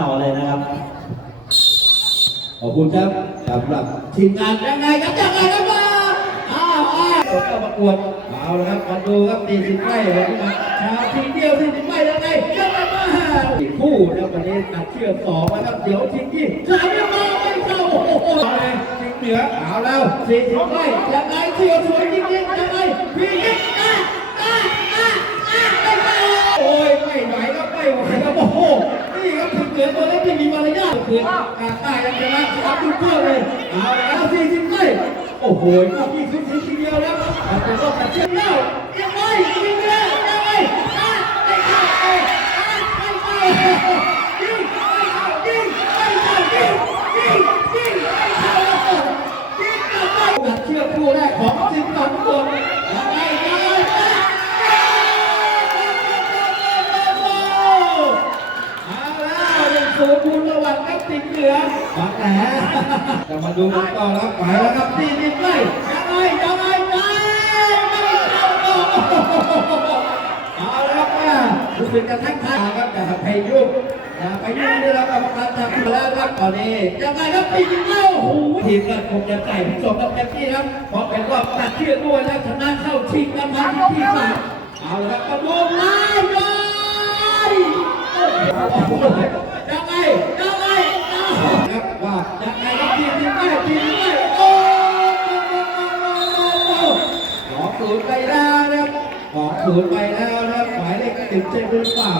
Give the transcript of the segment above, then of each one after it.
ต่อเลยนะครับ ขอบคุณครับสำหรับทีมงานยังไงครับยังไงครับว่าอ้าวอ้าวผมก็ประกวดเอาละครับมาดูครับตีสิบไร่เลยครับชาทีเดียวที่สิบไร่ยังไงยังไงมาอีคู่นะครับวันนี้ตัดเชือกสองนะครับเดี๋ยวทีที่สามยังมาไม่เข้าโอ้โหเอาเลยทีเหนือเอาแล้วสี่สิบไร่ยังไงเที่ยวสวยจริงๆยังไงพี่ยิ่งอะารยาทคืนการใต้ยังชนะครับทุกเพื่อเลยเอาแล้วสี่สิบไร่โอ้โหพวกนี้สุดทีทีเดียวแล้วมันเป็นรอบตัดเชือกแล้วยังไงยิงเลยยังไงอะไม่เข้าเอ้ยอะไม่เข้ายิงไม่เข้ายิงไม่เข้ายิงยิงยิงไม่เข้ายิงกลับไปตัดเชือกคู่แรกของสิงห์สองตัวยังไงยังไงอะเอาแล้วหนึ่งศูนย์บุญระหว่างกับสิงห์เหนือ บางแหนจะมาดูกันต่อแล้วไปแล้วครับสี่สิบไล่ยังไงยังไงยังไงไม่เข้าโอ้โหเอาล้วครับว่รู้สึกจะทักทายครับแต่ไปยุ่งอย่าไปยุ่งนี่แล้วกรรมการจับมาแล้วครับตอนนี้ยังไงครับสี่สิบไล่โอ้โหทีมก็คงจะใส่ผสมกับแท็กซี่ครับเพราะเป็นรอบตัดเชือกด้วยแล้วชนะเข้าชิงกันมาที่ที่สามเอาละครับกระโดดไล่เลย ยังไงยังไงครับ ของศูนย์ไปแล้วนะครับขอศูนย์ไปแล้วนะครับหมายเลขติดเช็คหรือเปล่า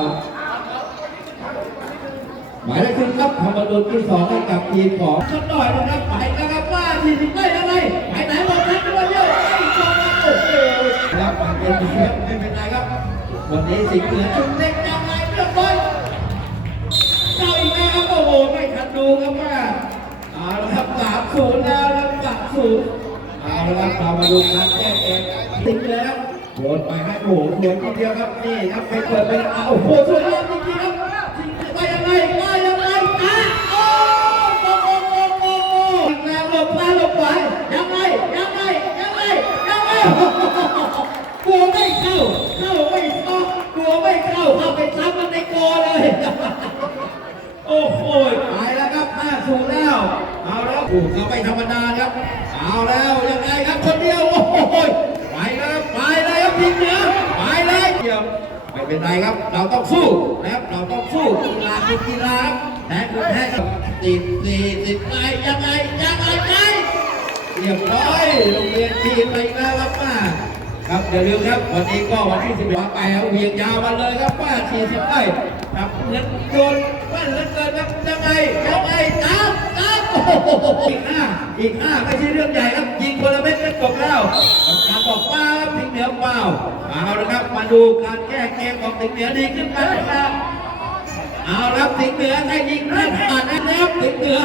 หมายเลขสิบครับทำประตูที่สองกับทีมของสักหน่อยนะครับหมายนะครับว่าทีมได้ยังไงหมายไหนบอกนะว่าเยอะไม่ตรงนะโอ้โหครับหมายเป็นเพียงไม่เป็นไรครับวันนี้สิงห์เหนือชุดเล็กยังไงเรียบร้อย เจ้าอีกแล้วครับโอ้โหไม่ทันดูครับว่าเอาละครับสาม ศูนย์แล้วครับสามศูนย์เอาละครับเรามาดูการแก้เกมติดเลยครับโดนไปให้โอ้โหสวยทีเดียวครับนี่ครับไปเปิดไปเอาโอ้โหสวยงามจริงๆครับไปยังไงว่ายังไงอะโอ้โหโอ้โหโอ้โหแล้วหลบซ้าหลบขวายังไงยังไงยังไงยังไงกลัวไม่เข้าเข้าไม่เข้ากลัวไม่เข้าเข้าไปซ้ำมันในกอเลย โอ้โหไปแล้วครับห้าศูนย์แล้ว เอาแล้ว โอ้โหเขาไม่ธรรมดาครับ เอาแล้วยังไงครับคนเดียว โอ้โหไปแล้วไปเลยครับทีมเหนือไปเลยเดียวไม่เป็นไรครับ เราต้องสู้นะครับเราต้องสู้กีฬาคือกีฬาแพ้คือแพ้ครับติดสี่ติดไปยังไงยังไงไงเรียบร้อยโรงเรียนทีมไปแล้วครับป้า ครับอย่าลืมครับวันนี้ก็วันที่11วางไปเอาเวียงยาวมาเลยครับป้า40ไร่ครับเงินโยนว่าเหลือเกินครับยังไงยังไงตามตามโอ้โหอีกห้าอีกห้าไม่ใช่เรื่องใหญ่ครับ ยิงคนละเม็ดก็จบแล้วกรรมการบอกป้าครับถึงเหนือเปล่าเอาละครับมาดูการแก้เกมของถึงเหนือดีขึ้นไหมครับเอาละครับถึงเหนือให้ยิงแรกผ่านนะครับถึงเหนือ